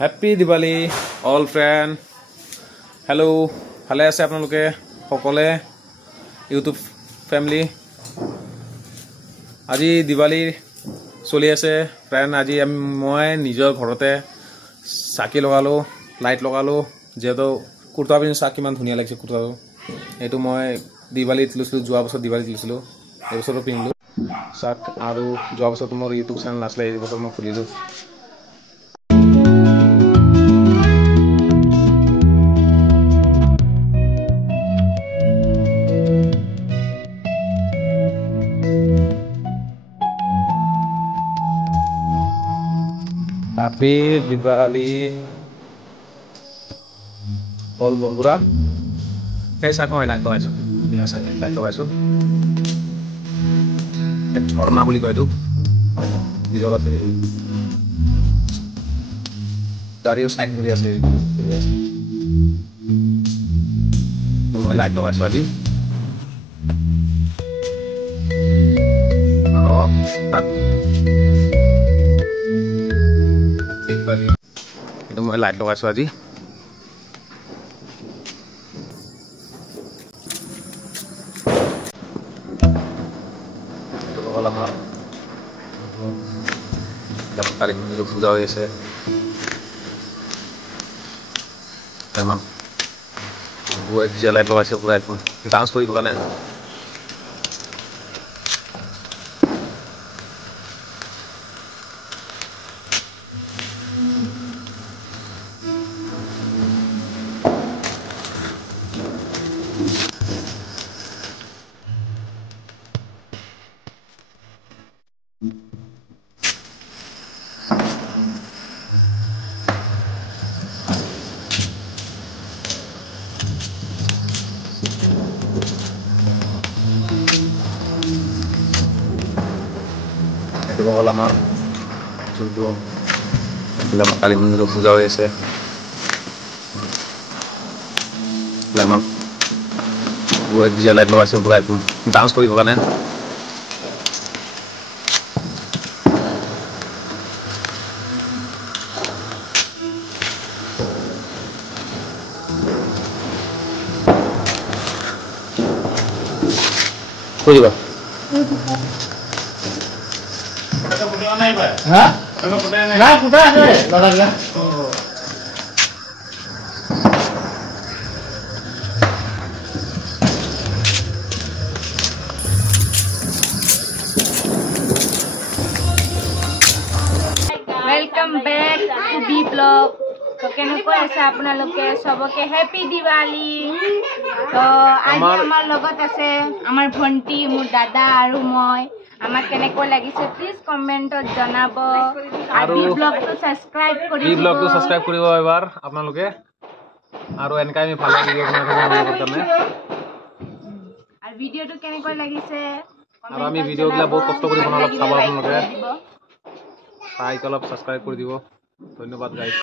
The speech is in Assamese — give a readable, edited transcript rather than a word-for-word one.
Happy Diwali all friend. Hello', ভালে আছে আপোনালোকে সকলে ইউটিউব ফ্যামিলি? আজি দিৱালী চলি আছে ফ্ৰেণ্ড। আজি মই নিজৰ ঘৰতে চাকি লগালো, লাইট লগালো। যেহেতু কুৰ্তা পিন্ধি চাকি কিমান ধুনীয়া লাগিছে কুৰ্তাটো। এইটো মই দিৱালীত লৈছিলোঁ, যোৱা বছৰ দিৱালীত লৈছিলোঁ, এই বছৰো পিন্ধিলোঁ চাক। আৰু যোৱা বছৰটো মোৰ ইউটিউব চেনেল নাছিলে, এই বছৰ মই খুলিলোঁ। Happy Diwali all বন্ধুৰা। এই চাক মই লাইট লগাইছোঁ, লাইট লগাইছোঁ। ঝৰ্ণা বুলি কয় এইটো। নিজৰত গাড়ীও চাইড কৰি আছে, মই লাইট লগাইছোঁ আজি। কিন্তু মই লাইট লগাইছোঁ আজি। কালী মন্দিৰ পূজা হৈ আছে। লাইট লগাইছে পুৰা একদম ডান্স কৰিব কাৰণে। এইটো হ'ল আমাৰ যোনটো কালী মন্দিৰৰ পূজা হৈ আছে। লাইট লগাইছে পুৰা একদম ডান্স কৰিবৰ কাৰণে। বুঝিবা welcome back to B blog. तो केनेকৈ আছে আপোনালোকে? সবকে হ্যাপি দিৱালী। তো আজি আমাৰ লগত আছে আমাৰ ভন্টি, মোৰ দাদা আৰু মই। আমাক কেনেকৈ লাগিছে প্লিজ কমেন্টত জনাব। আৰু বি ব্লগটো সাবস্ক্ৰাইব কৰিব এবাৰ আপোনালোকে। আৰু এনেকৈ আমি ভাল ভিডিঅ' বনাই থাকোঁ আপোনালোকৰ কাৰণে। আৰু ভিডিঅ'টো কেনেকৈ লাগিছে আৰু আমি ভিডিঅ'বিলাক বহুত কষ্ট কৰি বনাওঁ, চাব আপোনালোকে। লাইক অলপ সাবস্ক্ৰাইব কৰি দিব। ধন্যবাদ গাইজ।